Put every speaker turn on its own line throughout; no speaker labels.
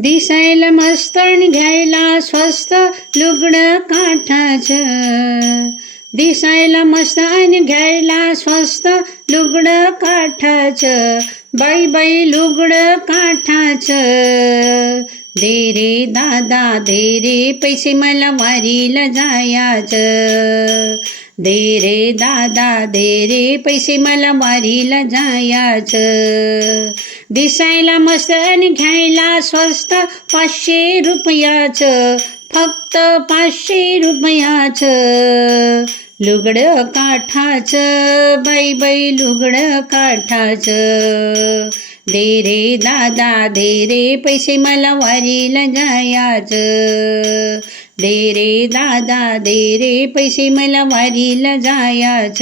दिसायला मस्त आणि घ्यायला स्वस्त लुगडं काठाचं. दिसायला मस्त आणि घ्यायला स्वस्त. लुगडं काठाचं. बाई बाई लुगड काठाचं. दे रे दादा दे रे पैसे मला वारीला जायाचं. दे रे दादा दे रे पैसे मला वारीला जायाच. दिसायला मस्त आणि घ्यायला स्वस्त पाचशे रुपयाचं. फक्त पाचशे रुपयाचं. लुगडं काठाच बाई बाई लुगडं काठाच. दे रे दादा दे रे पैसे मला वारीला जायाच. दे रे दादा दे रे पैसे मला वारीला जायाच.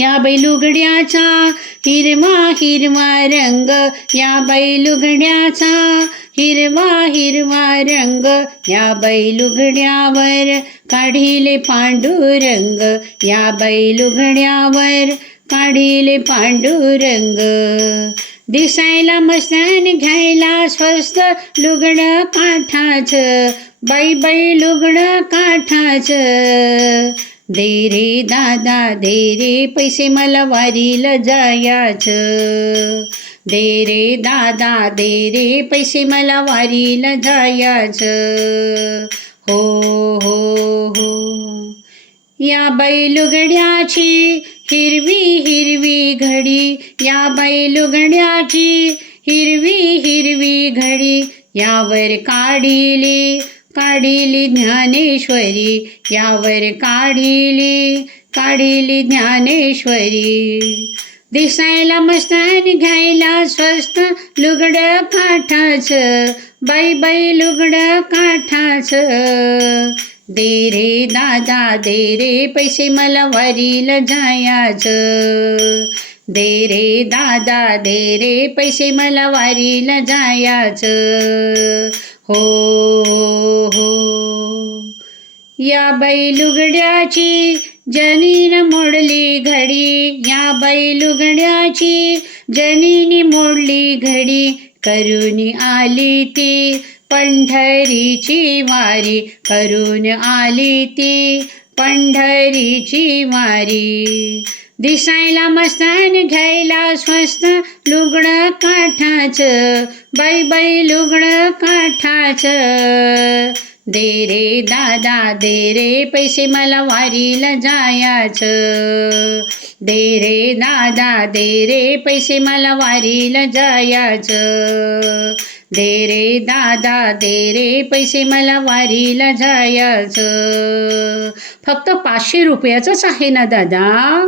या बैलुगड्याचा हिरवा हिरवा रंग. या बैलुगड्याचा हिरवा हिरवा रंग. या बैलुगड्यावर काढिले पांडुरंग. या बैलुगड्यावर काढिले पांडुरंग. दिसायला मस्तान घ्यायला स्वस्त लुगडं काठाचं. बाई बाई लुगडं काठाचं. दे रे दादा दे रे पैसे मला वारीला जायाचं. दे रे दादा दे रे पैसे मला वारीला जायाचं. हो हो हो. या बैलुगड्याची हिरवी हिरवी घडी या बैलुगड्याची हिरवी हिरवी घडी यावर काढिली. काढिली ज्ञानेश्वरी यावर काढिली काढिली ज्ञानेश्वरी. दिसायला मस्त आणि घ्यायला स्वस्त लुगडं काठाचं बाई बाई लुगडं काठाचं. दे रे दादा दे रे पैसे मला वारीला जायाच. दे रे दादा दे रे पैसे मला वारीला जायाच. हो या बैलुगड्याची जनीन मोडली घडी. या बैलुगड्याची जनीनी मोडली घडी. करुनी आली ती पंढरीची वारी. करून आली ती पंढरीची वारी. दिसायला मस्त आणि घ्यायला स्वस्त लुगडं काठाचं. बाई बाई लुगड काठाचं. दे रे दादा दे रे पैसे मला वारीला जायाचं. दे रे दादा दे रे पैसे मला वारीला जायाचं. दे रे दादा दे रे पैसे मला वारीला जायाचं. फक्त पाचशे रुपयाचंच आहे ना दादा?